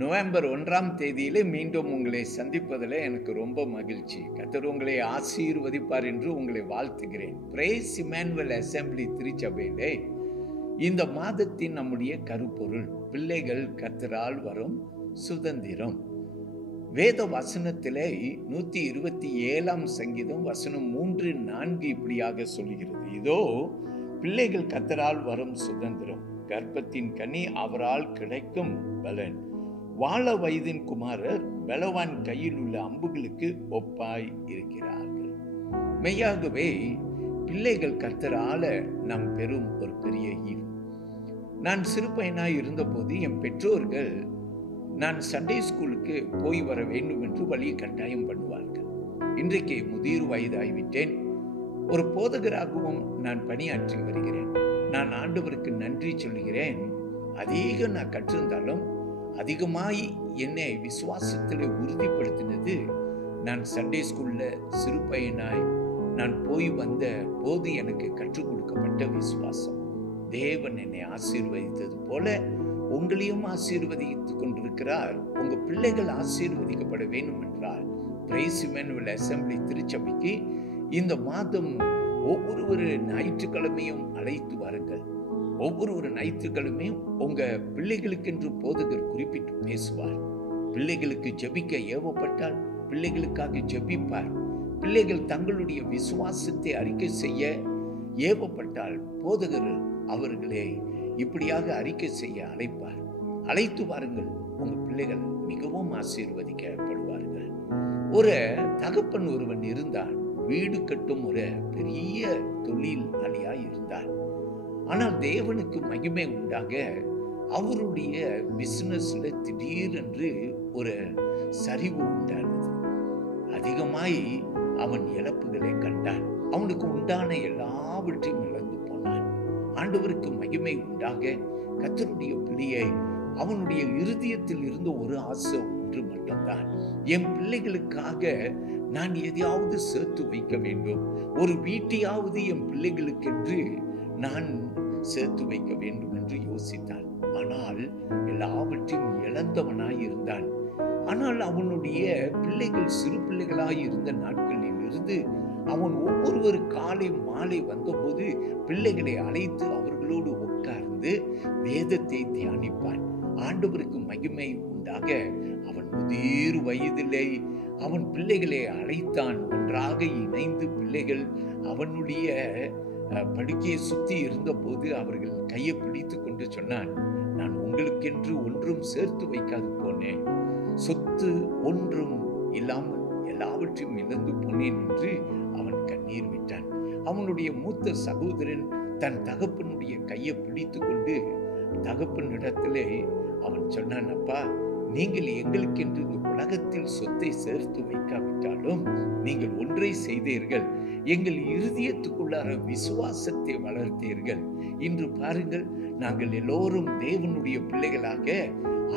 November 1ஆம் தேதியிலே மீண்டும் உங்களை சந்திப்பதில் எனக்கு ரொம்ப மகிழ்ச்சி. கர்த்தர் உங்களை ஆசீர்வதிப்பார் என்று உங்களை வாழ்த்துகிறேன். பிரேஸ் இம்மானுவேல் அசெம்பிளி திருச்சபையிலே இந்த மாதத்தின் நம்முடைய கருப்பொருள் பிள்ளைகள் கர்த்தரால் வரும் சுதந்திரம். வேத வசனத்திலே 127ஆம் சங்கீதம் வசனம் 3-4 இப்படியாக சொல்கிறது. இதோ பிள்ளைகள் கர்த்தரால் வரும் சுதந்திரம், கர்ப்பத்தின் கனி அவரால் கிடைக்கும் பலன். வாழ வயதின் குமாரர் பலவான் கையில் உள்ள அம்புகளுக்கு ஒப்பாய் இருக்கிறார்கள். மெய்யாகவே பிள்ளைகள் கர்த்தரால நாம் பெறும் ஒரு பெரிய ஈவு. நான் சிறு பையனாய் இருந்தபோது என் பெற்றோர்கள் நான் சண்டே ஸ்கூலுக்கு போய் வர வேண்டும் என்று வழியை கட்டாயம் பண்ணுவார்கள். இன்றைக்கு முதிர் வயதாகிவிட்டேன். ஒரு போதகராகவும் நான் பணியாற்றி வருகிறேன். நான் ஆண்டவருக்கு நன்றி சொல்கிறேன். அதிகம் நான் கற்றிருந்தாலும் அதிகமாய் என்னை விசுவாசத்தில் உறுதிப்படுத்தினது நான் சண்டே ஸ்கூல்ல சிறு பையனாய் நான் போய் வந்த போது எனக்கு கற்றுக் கொடுக்கப்பட்ட விசுவாசம். தேவன் என்னை ஆசீர்வதித்தது போல உங்களையும் ஆசீர்வதித்துக் கொண்டிருக்கிறார். உங்க பிள்ளைகள் ஆசீர்வதிக்கப்பட வேண்டும் என்றால் பிரேஸ் இம்மானுவேல் அசெம்பிளி திருச்சபைக்கு இந்த மாதம் ஒவ்வொரு ஞாயிற்றுக்கிழமையும் அழைத்து வாருங்கள். ஒவ்வொரு ஞாயிற்றுக்கிழமையும் உங்க பிள்ளைகளுக்கென்று போதகர் குறிப்பிட்டு பேசுவார். பிள்ளைகளுக்கு ஜெபிக்க ஏவப்பட்டால் பிள்ளைகளுக்காக ஜெபிப்பார். பிள்ளைகள் தங்களுடைய விசுவாசத்தை அறிக்கை செய்ய ஏவப்பட்டால் போதகர் அவர்களை இப்படியாக அறிக்கை செய்ய அழைப்பார். அழைத்து வாருங்கள், உங்க பிள்ளைகள் மிகவும் ஆசீர்வதிக்கப்படுவார்கள். ஒரு தகப்பன் ஒருவன் இருந்தான். வீடு கட்டும் ஒரு பெரிய தொழிலாளியாய் இருந்தார். ஆனால் தேவனுக்கு மகிமை உண்டாக அவருடைய பிசினஸ்ல திடீரென்று ஒரு சரிவு உண்டானது. அதிகமாய் அவன் இழப்புகளை கண்டான். அவனுக்கு உண்டான எல்லாவற்றையும் இழந்து போனான். ஆண்டவருக்கு மகிமை உண்டாக கர்த்தருடைய பிள்ளையை அவனுடைய இருதயத்தில் இருந்த ஒரு ஆசை ஒன்று மட்டும்தான், என் பிள்ளைகளுக்காக நான் எதையாவது சேர்த்து வைக்க வேண்டும், ஒரு வீட்டையாவது என் பிள்ளைகளுக்கென்று நான் சேர்த்து வைக்க வேண்டும் என்று யோசித்தான். ஆனால் எல்லாவற்றையும் இழந்தவனாய் இருந்தான். ஆனால் அவனுடைய பிள்ளைகள் சிறு பிள்ளைகளாய் இருந்த நாட்களில் இருந்து அவன் ஒவ்வொரு காலை மாலை வந்தபோது பிள்ளைகளை அழைத்து அவர்களோடு உட்கார்ந்து வேதத்தை தியானிப்பான். ஆண்டவருக்கு மகிமை உண்டாக அவன் முதிர் வயதிலே அவன் பிள்ளைகளை அழைத்தான். ஒன்றாக இணைந்து பிள்ளைகள் அவனுடைய படுக்கையை சுத்தி இருந்த போது அவர்கள் கையை பிடித்து கொண்டு சொன்னான், நான் உங்களுக்கென்று ஒன்றும் சேர்த்து வைக்காது போனேன், சொத்து ஒன்றும் இல்லாமல் எல்லாவற்றையும் இழந்து போனேன் என்று அவன் கண்ணீர் விட்டான். அவனுடைய மூத்த சகோதரன் தன் தகப்பனுடைய கையை பிடித்து கொண்டு தகப்பனிடத்திலே அவன் சொன்னான், அப்பா, நீங்கள் எங்களுக்கென்று இந்த உலகத்தில் சொத்தை சேர்த்து வைக்காவிட்டாலும் நீங்கள் ஒன்றை செய்தீர்கள், எங்கள் இருதயத்துக்குள்ளார விசுவாசத்தை வளர்த்தீர்கள். இன்று பாருங்கள், நாங்கள் எல்லோரும் தேவனுடைய பிள்ளைகளாக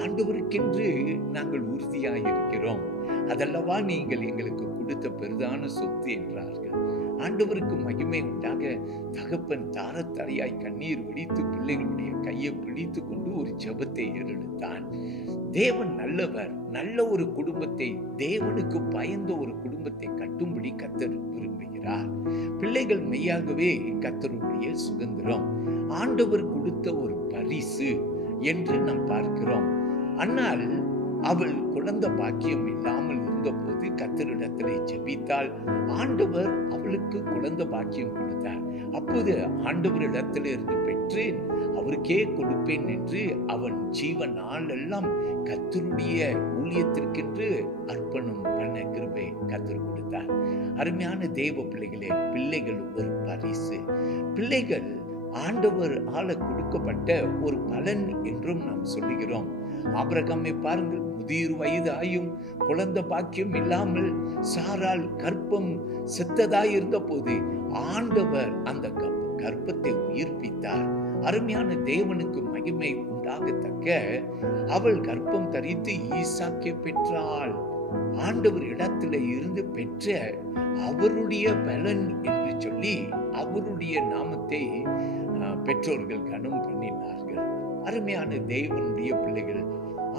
ஆண்டவருக்கென்று நாங்கள் உறுதியாக இருக்கிறோம். அதல்லவா நீங்கள் எங்களுக்கு கொடுத்த பெரிதான சொத்து என்றார்கள். ஆண்டவருக்கு மகிமை உண்டாக தகப்பன் தாரத்தாரியாய் கண்ணீர் வடித்து பிள்ளைகளுடைய கையை பிடித்து கொண்டு ஒரு ஜெபத்தை ஏறெடுத்தான். தேவன் நல்லவர். நல்ல ஒரு குடும்பத்தை, தேவனுக்கு பயந்த ஒரு குடும்பத்தை கட்டும்படி கர்த்தர் விரும்புகிறார். பிள்ளைகள் மெய்யாகவே கர்த்தருடைய சுதந்திரம், ஆண்டவர் கொடுத்த ஒரு பரிசு என்று நாம் பார்க்கிறோம். ஆனால் அவள் குழந்தை பாக்கியம் இல்லாமல் இருந்த போது கர்த்தரிடத்திலே ஜெபித்தாள். ஆண்டவர் அவளுக்கு குழந்தை பாக்கியம் கொடுத்தார். அப்போது ஆண்டவரிடத்திலே இருந்து பெற்று அவருக்கே கொடுப்பேன் என்று அவன் ஜீவனால் எல்லாம் கர்த்தருடைய ஊழியத்திற்கென்று அர்ப்பணம் பண்ண கிருபை கர்த்தர் கொடுத்தார். அருமையான தேவ பிள்ளைகளே, பிள்ளைகள் ஒரு பரிசு. பிள்ளைகள் ஆண்டவர் ஆள கொடுக்கப்பட்ட ஒரு பலன் என்றும் நாம் சொல்லுகிறோம். ஆபிரகாமை பாருங்கள், முதிர் வயது ஆயும் குழந்தை பாக்கியம் இல்லாமல் சாரால் கர்ப்பம் செத்ததாய் இருந்த போது ஆண்டவர் அந்த கர்ப்பத்தை உயிர்ப்பித்தார். அருமையான தேவனுக்கு மகிமை உண்டாகத்தக்க அவள் கர்ப்பம் தரித்து ஈசாக்கை பெற்றாள். ஆண்டவர் இடத்துல இருந்து பெற்ற அவருடைய பலன் என்று சொல்லி அவருடைய நாமத்தை பெற்றோர்கள் கனம் பண்ணினார்கள். அருமையான தேவனுடைய பிள்ளைகள்,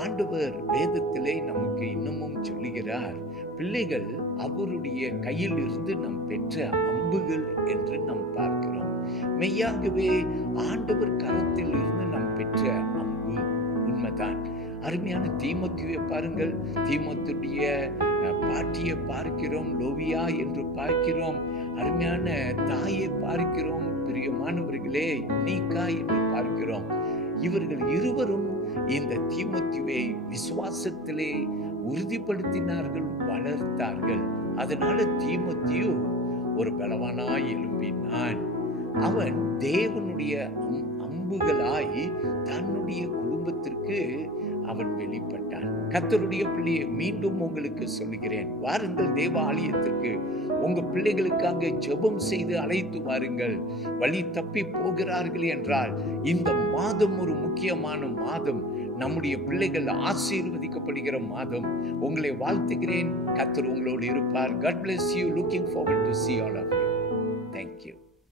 ஆண்டவர் வேதத்திலே நமக்கு இன்னமும் சொல்லுகிறார், பிள்ளைகள் அவருடைய கையில் இருந்து நாம் பெற்ற அம்புகள் என்று நாம் பார்க்கிறோம். மெய்யாகவே ஆண்டவர் கரத்தில் இருந்து நாம் பெற்ற அம்பு உண்மைதான். அருமையான தீமோத்தேயுவை பாருங்கள், தீமோத்தேயுடைய பாட்டியை பார்க்கிறோம், லோவியா என்று பார்க்கிறோம், அருமையான தாயை பார்க்கிறோம், பிரியமானவர்களே யூனிகா என்று பார்க்கிறோம். இவர்கள் இருவரும் இந்த தீமோத்தேயுவை விசுவாசத்திலே உறுதிப்படுத்தினார்கள், வளர்த்தார்கள். அதனால தீமோத்தேயு ஒரு பலவானாய் எழும்பினான். அவன் தேவனுடைய அம்புகளாய் தன்னுடைய குடும்பத்திற்கு அவன் வெளிப்பட்டான். கர்த்தருடைய பிள்ளையை மீண்டும் உங்களுக்கு சொல்லுகிறேன், வாருங்கள் தேவ ஆலயத்திற்கு, உங்க பிள்ளைகளுக்காக ஜெபம் செய்து அழைத்து வாருங்கள். வழி தப்பி போகிறார்கள் என்றால் இந்த மாதம் ஒரு முக்கியமான மாதம், நம்முடைய பிள்ளைகள் ஆசீர்வதிக்கப்படுகிற மாதம். உங்களை வாழ்த்துகிறேன். கர்த்தர் உங்களோடு இருப்பார். God bless you. Looking forward to see all of you. Thank you.